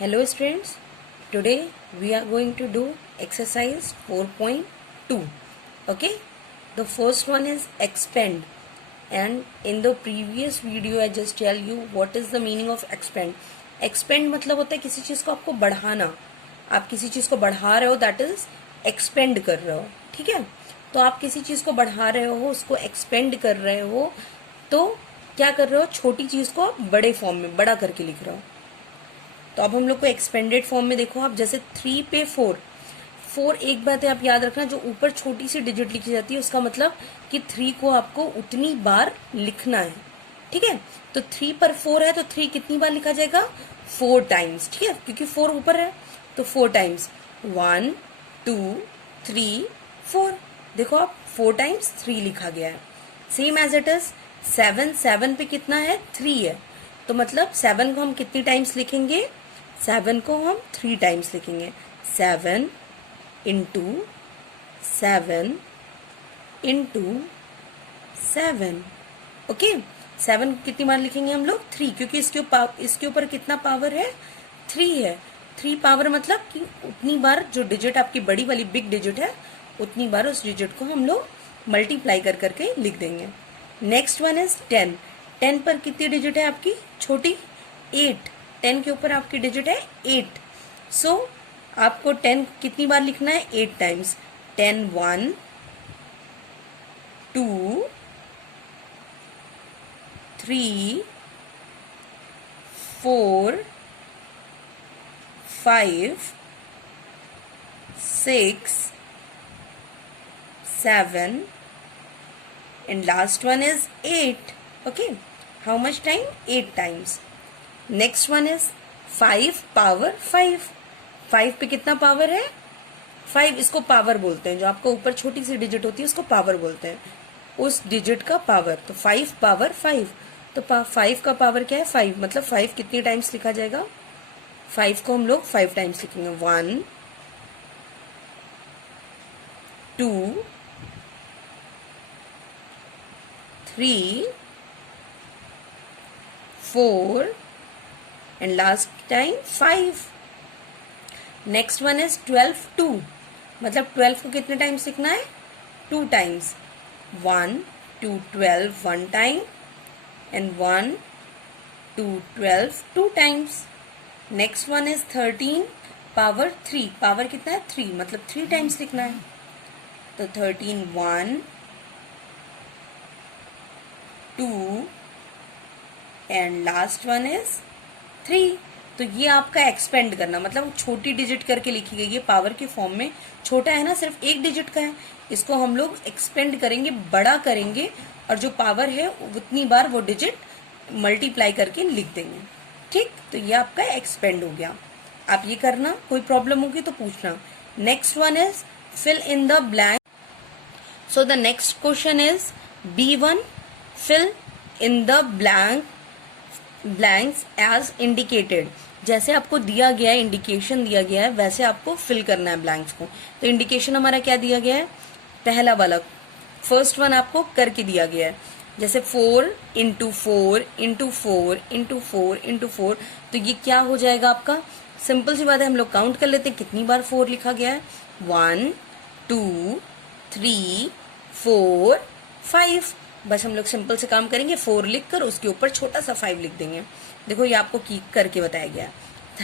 Hello students, today we are going to do exercise 4.2. Okay, the first one is expand, and in the previous video I just tell you what is the meaning of expand. Expand मतलब होता है किसी चीज को आपको बढ़ाना, आप किसी चीज को बढ़ा रहे हो, दैट इज एक्सपेंड कर रहे हो. ठीक है, तो आप किसी चीज को बढ़ा रहे हो, उसको एक्सपेंड कर रहे हो, तो क्या कर रहे हो, छोटी चीज को आप बड़े फॉर्म में बड़ा करके लिख रहे हो. तो अब हम लोग को एक्सपेंडेड फॉर्म में देखो, आप जैसे 3 पे 4, एक बात है आप याद रखना, जो ऊपर छोटी सी डिजिट लिखी जाती है उसका मतलब कि 3 को आपको उतनी बार लिखना है. ठीक है, तो 3 पर 4 है तो 3 कितनी बार लिखा जाएगा, 4 टाइम्स. ठीक है, क्योंकि 4 ऊपर है तो 4 टाइम्स, 1 2 3 4. देखो आप 4 टाइम्स 3 लिखा गया है. सेम एज इट इज 7 पे कितना है, 3 है, तो मतलब 7 को हम कितनी टाइम्स लिखेंगे, 7 को हम 3 टाइम्स लिखेंगे. 7 इंटू 7 इंटू 7. ओके, 7 कितनी बार लिखेंगे हम लोग, 3, क्योंकि इसके ऊपर कितना पावर है, 3 है. 3 पावर मतलब कि उतनी बार जो डिजिट आपकी बड़ी वाली बिग डिजिट है, उतनी बार उस डिजिट को हम लोग मल्टीप्लाई कर करके लिख देंगे. Next one is 10. 10 पर कितनी डिजिट है आपकी छोटी, 8. 10 के ऊपर आपकी डिजिट है 8. सो आपको 10 कितनी बार लिखना है, 8 times. 10 1 2 3 4 5 6 7 and last one is 8. Okay, how much time, 8 times. Next one is 5 power 5. 5 पे कितना पावर है, 5. इसको पावर बोलते हैं, जो आपको ऊपर छोटी सी डिजिट होती है उसको पावर बोलते हैं, उस डिजिट का पावर. तो 5 पावर 5, तो 5 का पावर क्या है, 5. मतलब 5 कितनी टाइम्स लिखा जाएगा, 5 को हम लोग 5 टाइम्स लिखेंगे. 1 2 3 4 and last time 5. Next one is 12 2. मतलब 12 को कितने टाइम्स लिखना है, 2 times. 1 2 12 1 time and 1 2 12 2 times. Next one is 13 power 3. Power कितना है, 3, मतलब 3 टाइम्स लिखना है. तो 13 1 2 एंड लास्ट वन इज 3. तो ये आपका एक्सपेंड करना, मतलब छोटी डिजिट करके लिखी गई है पावर के फॉर्म में. छोटा है ना, सिर्फ एक डिजिट का है, इसको हम लोग एक्सपेंड करेंगे, बड़ा करेंगे, और जो पावर है उतनी बार वो डिजिट मल्टीप्लाई करके लिख देंगे. ठीक, तो ये आपका एक्सपेंड हो गया. आप ये करना, कोई प्रॉब्लम होगी तो पूछना. Next one is fill in the blank. So the next question is B1, fill in the blanks as indicated. जैसे आपको दिया गया है, इंडिकेशन दिया गया है, वैसे आपको फिल करना है ब्लैंक्स को. तो इंडिकेशन हमारा क्या दिया गया है, पहला वाला, फर्स्ट वन आपको करके दिया गया है, जैसे 4 इंटू 4 इंटू 4 इंटू 4 इंटू 4. तो ये क्या हो जाएगा आपका, सिंपल सी बात है, हम लोग काउंट कर लेते हैं कितनी बार 4 लिखा गया है. 1 2 3 4 5. बस हम लोग सिंपल से काम करेंगे, 4 लिखकर उसके ऊपर छोटा सा 5 लिख देंगे. देखो ये आपको की करके बताया गया.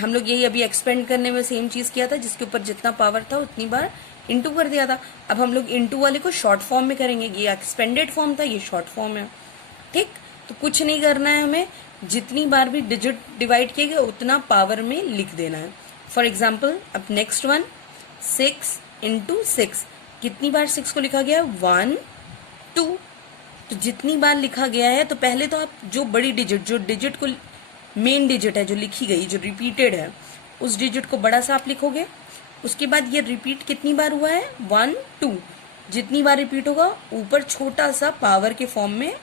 हम लोग यही अभी एक्सपेंड करने में सेम चीज किया था, जिसके ऊपर जितना पावर था उतनी बार इंटू कर दिया था. अब हम लोग इंटू वाले को शॉर्ट फॉर्म में करेंगे. ये एक्सपेंडेड फॉर्म था, ये शॉर्ट फॉर्म है. ठीक, तो कुछ नहीं करना है हमें, जितनी बार भी डिजिट डिवाइड किया गया उतना पावर में लिख देना है. फॉर एग्जाम्पल अब नेक्स्ट वन 6 इंटू 6. कितनी बार 6 को लिखा गया, 1 2. तो जितनी बार लिखा गया है, तो पहले तो आप जो बड़ी डिजिट, जो डिजिट को मेन डिजिट है जो लिखी गई, जो रिपीटेड है, उस डिजिट को बड़ा सा आप लिखोगे. उसके बाद ये रिपीट कितनी बार हुआ है, 1 2. जितनी बार रिपीट होगा ऊपर छोटा सा पावर के फॉर्म में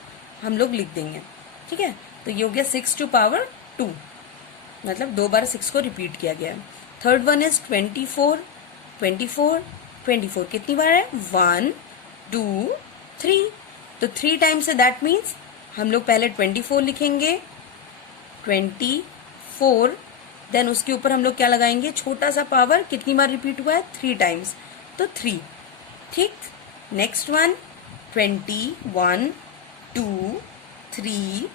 हम लोग लिख देंगे. ठीक है, तो ये हो गया 6 टू पावर 2, मतलब 2 बार 6 को रिपीट किया गया है. Third one is 24 24 24. कितनी बार है, 1 2 3. तो 3 टाइम्स है, दैट मीन्स हम लोग पहले 24 लिखेंगे, 24 देन उसके ऊपर हम लोग क्या लगाएंगे, छोटा सा पावर कितनी बार रिपीट हुआ है, 3 टाइम्स, तो 3। ठीक, नेक्स्ट वन 21, 2, 3,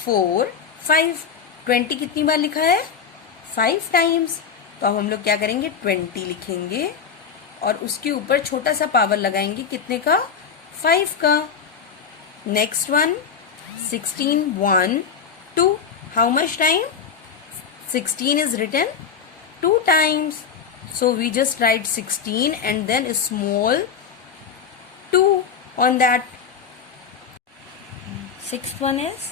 4, 5। 20 कितनी बार लिखा है, 5 टाइम्स, तो अब हम लोग क्या करेंगे, 20 लिखेंगे और उसके ऊपर छोटा सा पावर लगाएंगे, कितने का, 5 का। Next one 16, 1, 2, how much time, 16 is written 2 times, so we just write 16 and then a small 2 on that. Sixth one is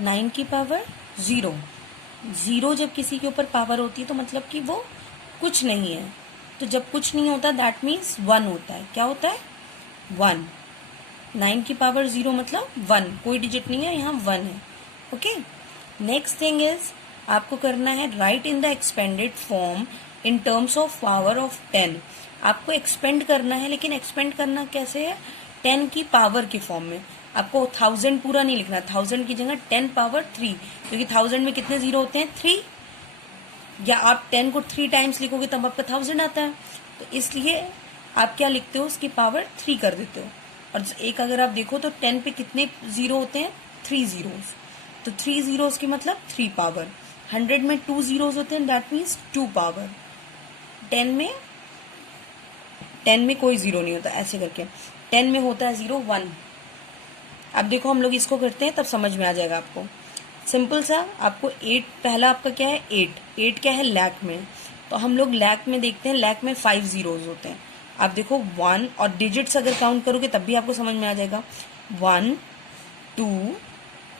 9 की पावर 0। 0 जब किसी के ऊपर पावर होती है तो मतलब कि वो कुछ नहीं है, तो जब कुछ नहीं होता दैट मीन्स 1 होता है। क्या होता है, 1। 9 की पावर 0 मतलब 1, कोई डिजिट नहीं है, यहाँ 1 है। ओके, नेक्स्ट थिंग इज आपको करना है right in the expanded form in terms of power of 10। आपको एक्सपेंड करना है, लेकिन एक्सपेंड करना कैसे है, 10 की पावर के फॉर्म में। आपको 1000 पूरा नहीं लिखना, 1000 की जगह 10 पावर 3, क्योंकि 1000 में कितने जीरो होते हैं, 3, या आप 10 को 3 टाइम्स लिखोगे तब आपका 1000 आता है, तो इसलिए आप क्या लिखते हो, उसकी पावर 3 कर देते हो। और एक अगर आप देखो तो 10 पे कितने जीरो होते हैं, 3 जीरोस, तो 3 जीरोस की मतलब 3 पावर। 100 में 2 जीरोस होते हैं, दैट मीन्स 2 पावर। 10 में कोई जीरो नहीं होता, ऐसे करके 10 में होता है 0, 1। अब देखो हम लोग इसको करते हैं तब समझ में आ जाएगा आपको। सिंपल सा, आपको 8, पहला आपका क्या है, 8 क्या है, लाख में, तो हम लोग लाख में देखते हैं, लाख में 5 जीरोज होते हैं। आप देखो 1 और डिजिट्स अगर काउंट करोगे तब भी आपको समझ में आ जाएगा, 1, 2,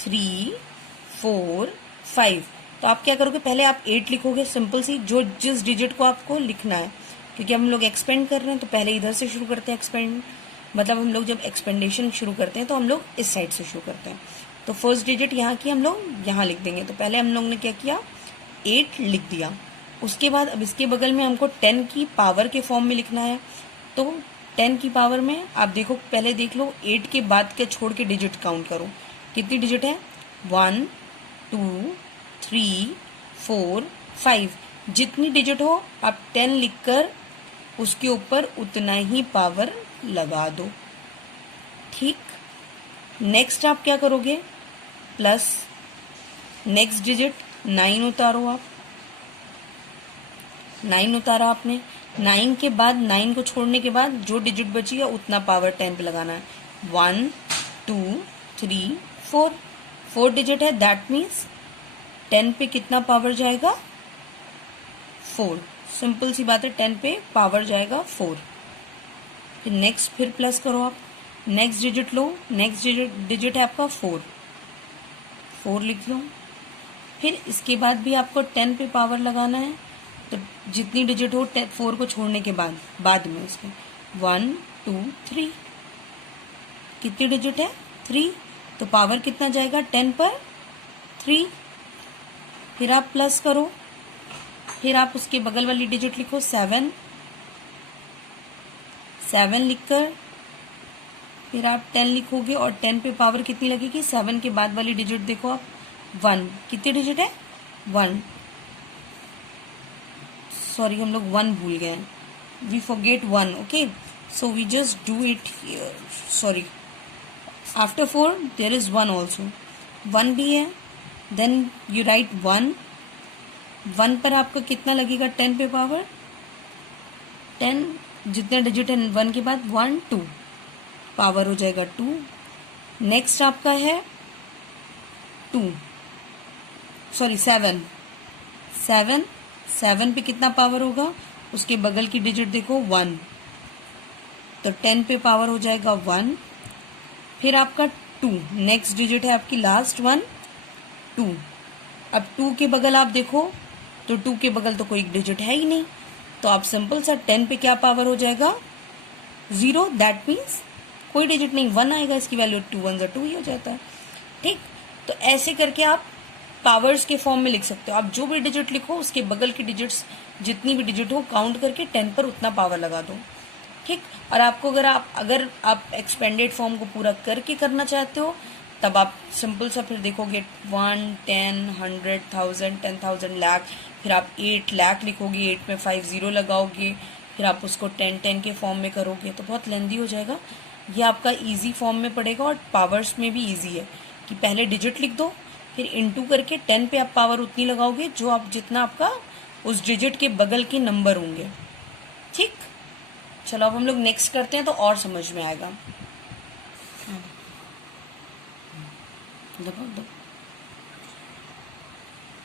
3, 4, 5। तो आप क्या करोगे, पहले आप 8 लिखोगे, सिंपल सी, जो जिस डिजिट को आपको लिखना है, क्योंकि हम लोग एक्सपेंड कर रहे हैं तो पहले इधर से शुरू करते हैं एक्सपेंड, मतलब हम लोग जब एक्सपेंडेशन शुरू करते हैं तो हम लोग इस साइड से शुरू करते हैं। तो फर्स्ट डिजिट यहाँ की हम लोग यहाँ लिख देंगे, तो पहले हम लोग ने क्या किया, 8 लिख दिया। उसके बाद अब इसके बगल में हमको 10 की पावर के फॉर्म में लिखना है, तो 10 की पावर में आप देखो, पहले देख लो 8 के बाद के छोड़ के डिजिट काउंट करो, कितनी डिजिट है, 1, 2, 3, 4, 5। जितनी डिजिट हो आप 10 लिखकर उसके ऊपर उतना ही पावर लगा दो। ठीक, नेक्स्ट आप क्या करोगे, प्लस नेक्स्ट डिजिट 9 उतारो, आप 9 उतारा आपने, 9 के बाद 9 को छोड़ने के बाद जो डिजिट बची है उतना पावर 10 पे लगाना है। 1, 2, 3, 4, 4 डिजिट है, दैट मीन्स 10 पे कितना पावर जाएगा, 4। सिंपल सी बात है, 10 पे पावर जाएगा 4। फिर नेक्स्ट, फिर प्लस करो आप, नेक्स्ट डिजिट लो, नेक्स्ट डिजिट है आपका 4, 4 लिख लो। फिर इसके बाद भी आपको 10 पे पावर लगाना है, तो जितनी डिजिट हो 4 को छोड़ने के बाद में उसमें 1, 2, 3, कितनी डिजिट है, 3, तो पावर कितना जाएगा 10 पर, 3। फिर आप प्लस करो, फिर आप उसके बगल वाली डिजिट लिखो 7, 7 लिखकर फिर आप 10 लिखोगे और 10 पे पावर कितनी लगेगी, 7 के बाद वाली डिजिट देखो आप 1, कितनी डिजिट है, 1, सॉरी हम लोग 1 भूल गए, we forget 1, okay, so we just do it here, sorry, after 4 there is 1 also, 1 भी है, देन यू राइट 1, 1 पर आपका कितना लगेगा 10 पे पावर, 10 जितने डिजिट है 1 के बाद 1, 2 पावर हो जाएगा 2। नेक्स्ट आपका है 2, सॉरी 7, 7 पे कितना पावर होगा, उसके बगल की डिजिट देखो 1, तो 10 पे पावर हो जाएगा 1। फिर आपका 2, नेक्स्ट डिजिट है आपकी लास्ट 1, 2। अब 2 के बगल आप देखो तो 2 के बगल तो कोई डिजिट है ही नहीं, तो आप सिंपल सा 10 पे क्या पावर हो जाएगा, 0, दैट मीन्स कोई डिजिट नहीं, 1 आएगा, इसकी वैल्यू 2 1 2 ही हो जाता है। ठीक, तो ऐसे करके आप पावर्स के फॉर्म में लिख सकते हो। आप जो भी डिजिट लिखो उसके बगल की डिजिट्स जितनी भी डिजिट हो काउंट करके 10 पर उतना पावर लगा दो। ठीक, और आपको अगर आप एक्सपेंडेड फॉर्म को पूरा करके करना चाहते हो तब आप सिंपल सा फिर देखोगे 1, 10, 100, 1000, 10,000, लाख, फिर आप 8 लाख लिखोगे, 8 में 5 0 लगाओगे, फिर आप उसको 10 के फॉर्म में करोगे तो बहुत लेंदी हो जाएगा। ये आपका इजी फॉर्म में पड़ेगा और पावर्स में भी इजी है कि पहले डिजिट लिख दो, फिर इंटू करके 10 पे आप पावर उतनी लगाओगे जो आप जितना आपका उस डिजिट के बगल के नंबर होंगे। ठीक, चलो अब हम लोग नेक्स्ट करते हैं तो और समझ में आएगा।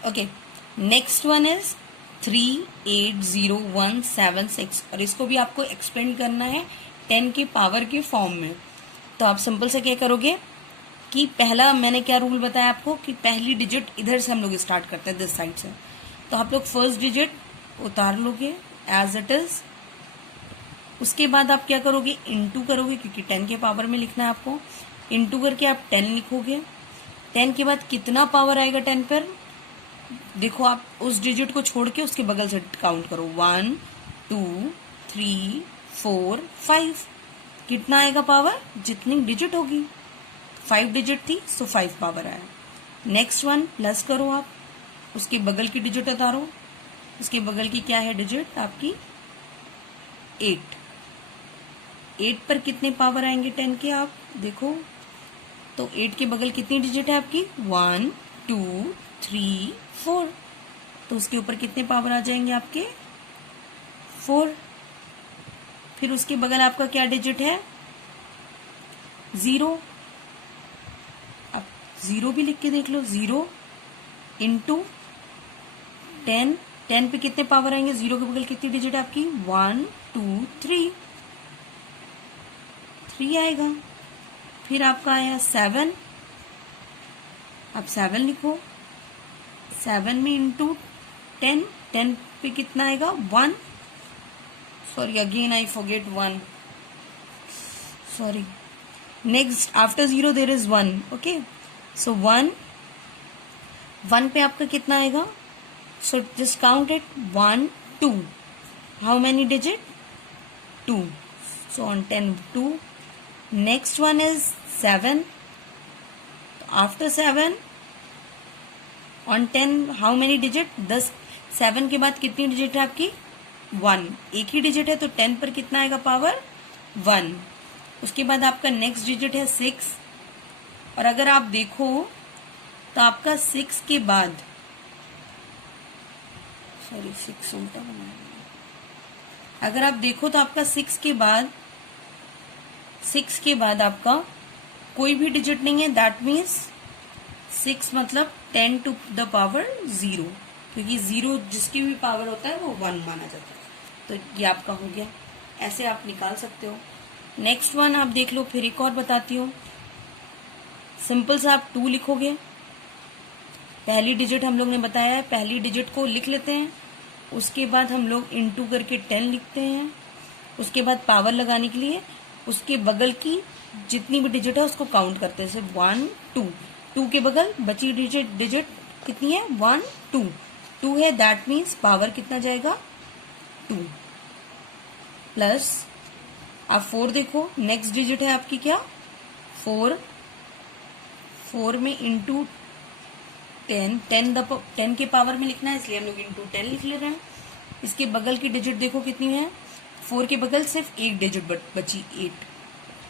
ओके, नेक्स्ट वन इज 38017 और इसको भी आपको एक्सपेंड करना है 10 के पावर के फॉर्म में। तो आप सिंपल से क्या करोगे कि पहला मैंने क्या रूल बताया आपको कि पहली डिजिट इधर से हम लोग स्टार्ट करते हैं दिस साइड से, तो आप लोग फर्स्ट डिजिट उतार लोगे एज इट इज। उसके बाद आप क्या करोगे, इंटू करोगे क्योंकि 10 के पावर में लिखना है आपको। इंटू करके आप 10 लिखोगे। 10 के बाद कितना पावर आएगा 10 पर, देखो आप उस डिजिट को छोड़ के उसके बगल से काउंट करो, 1 2 3 4 5। कितना आएगा पावर, जितनी डिजिट होगी। 5 डिजिट थी सो 5 पावर आया। नेक्स्ट वन प्लस करो आप, उसके बगल की डिजिट उतारो। उसके बगल की क्या है डिजिट आपकी, 8। 8 पर कितने पावर आएंगे 10 के, आप देखो तो 8 के बगल कितनी डिजिट है आपकी, 1 2 3 4। तो उसके ऊपर कितने पावर आ जाएंगे आपके, 4। फिर उसके बगल आपका क्या डिजिट है, 0। आप 0 भी लिख के देख लो, 0 इंटू 10। 10 पे कितने पावर आएंगे, 0 के बगल कितनी डिजिट है आपकी, 1 2 3 आएगा। फिर आपका आया 7, आप 7 लिखो। 7 में इंटू 10, 10 पे कितना आएगा, 1। Sorry again I forget 1, sorry. Next after 0 there is 1, okay. So 1 पे आपका कितना आएगा, so just count it, 1 2। How many digit, 2। So on 10 2। Next one is 7। After 7 on 10 how many digit, 10। 7 के बाद कितनी डिजिट है आपकी, 1। एक ही डिजिट है तो 10 पर कितना आएगा पावर, 1। उसके बाद आपका नेक्स्ट डिजिट है 6। और अगर आप देखो तो आपका 6 के बाद, सॉरी 6 उल्टा बनाया, अगर आप देखो तो आपका 6 के बाद आपका कोई भी डिजिट नहीं है, दैट मीन्स 6 मतलब 10 टू द पावर 0, क्योंकि 0 जिसकी भी पावर होता है वो 1 माना जाता है। तो ये आपका हो गया, ऐसे आप निकाल सकते हो। नेक्स्ट वन आप देख लो, फिर एक और बताती हूँ। सिंपल से आप 2 लिखोगे। पहली डिजिट हम लोग ने बताया है, पहली डिजिट को लिख लेते हैं। उसके बाद हम लोग इंटू करके 10 लिखते हैं। उसके बाद पावर लगाने के लिए उसके बगल की जितनी भी डिजिट है उसको काउंट करते हैं, जैसे 1 2। 2 के बगल बची डिजिट कितनी है, 1 2। 2 है, दैट मीन्स पावर कितना जाएगा, 2। प्लस आप 4 देखो, नेक्स्ट डिजिट है आपकी क्या, 4। 4 में इंटू 10, 10 के पावर में लिखना है इसलिए हम लोग इंटू 10 लिख ले रहे हैं। इसके बगल की डिजिट देखो कितनी है, 4 के बगल सिर्फ एक डिजिट बची, 8।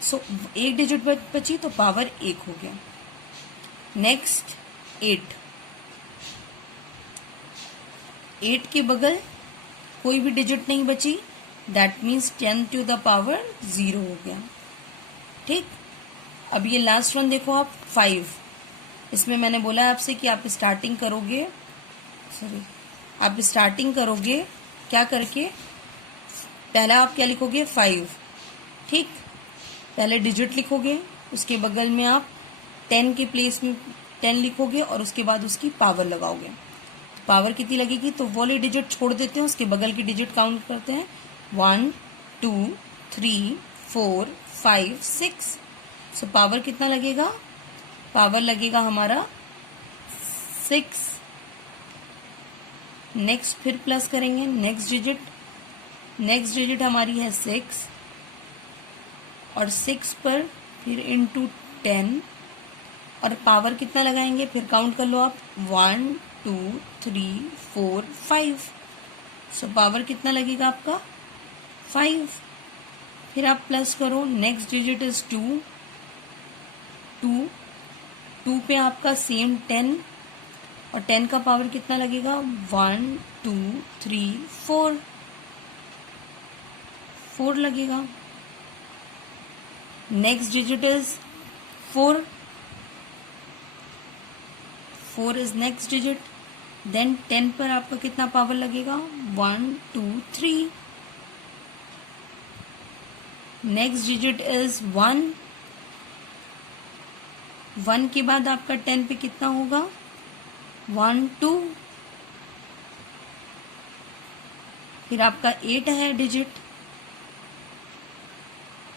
सो एक डिजिट बची तो पावर 1 हो गया। नेक्स्ट 8 के बगल कोई भी डिजिट नहीं बची, that means 10 to the power 0 हो गया। ठीक, अब ये लास्ट वन देखो आप, 5। इसमें मैंने बोला आपसे कि आप स्टार्टिंग करोगे, क्या करके, पहला आप क्या लिखोगे, 5। ठीक, पहले डिजिट लिखोगे, उसके बगल में आप 10 के प्लेस में 10 लिखोगे और उसके बाद उसकी पावर लगाओगे। पावर कितनी लगेगी, तो वो वाली डिजिट छोड़ देते हैं, उसके बगल की डिजिट काउंट करते हैं, 1 2 3 4 5 6। सो पावर कितना लगेगा, पावर लगेगा हमारा 6। नेक्स्ट फिर प्लस करेंगे, नेक्स्ट डिजिट हमारी है 6 और 6 पर फिर इंटू 10 और पावर कितना लगाएंगे, फिर काउंट कर लो आप, 1 2 3 4 5। सो पावर कितना लगेगा आपका 5। फिर आप प्लस करो, नेक्स्ट डिजिट इज 2 2 पे आपका सेम 10 और 10 का पावर कितना लगेगा 1 2 3 4 4 लगेगा। Next digit is 4 4 is next digit. Then 10 पर आपका कितना पावर लगेगा 1 2 3। नेक्स्ट डिजिट इज 1 1 के बाद आपका 10 पे कितना होगा 1 2। फिर आपका 8 है डिजिट,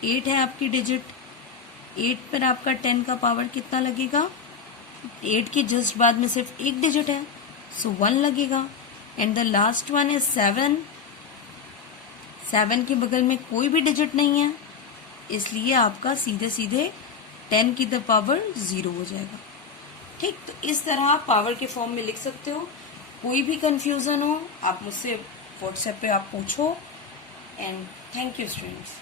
8 है आपकी डिजिट। 8 पर आपका 10 का पावर कितना लगेगा, 8 के जस्ट बाद में सिर्फ एक डिजिट है, सो 1 लगेगा। And the last one is 7। 7 के बगल में कोई भी डिजिट नहीं है, इसलिए आपका सीधे सीधे 10 की द पावर 0 हो जाएगा। ठीक, तो इस तरह आप पावर के फॉर्म में लिख सकते हो। कोई भी कंफ्यूजन हो आप मुझसे व्हाट्सएप पे आप पूछो। And thank you students.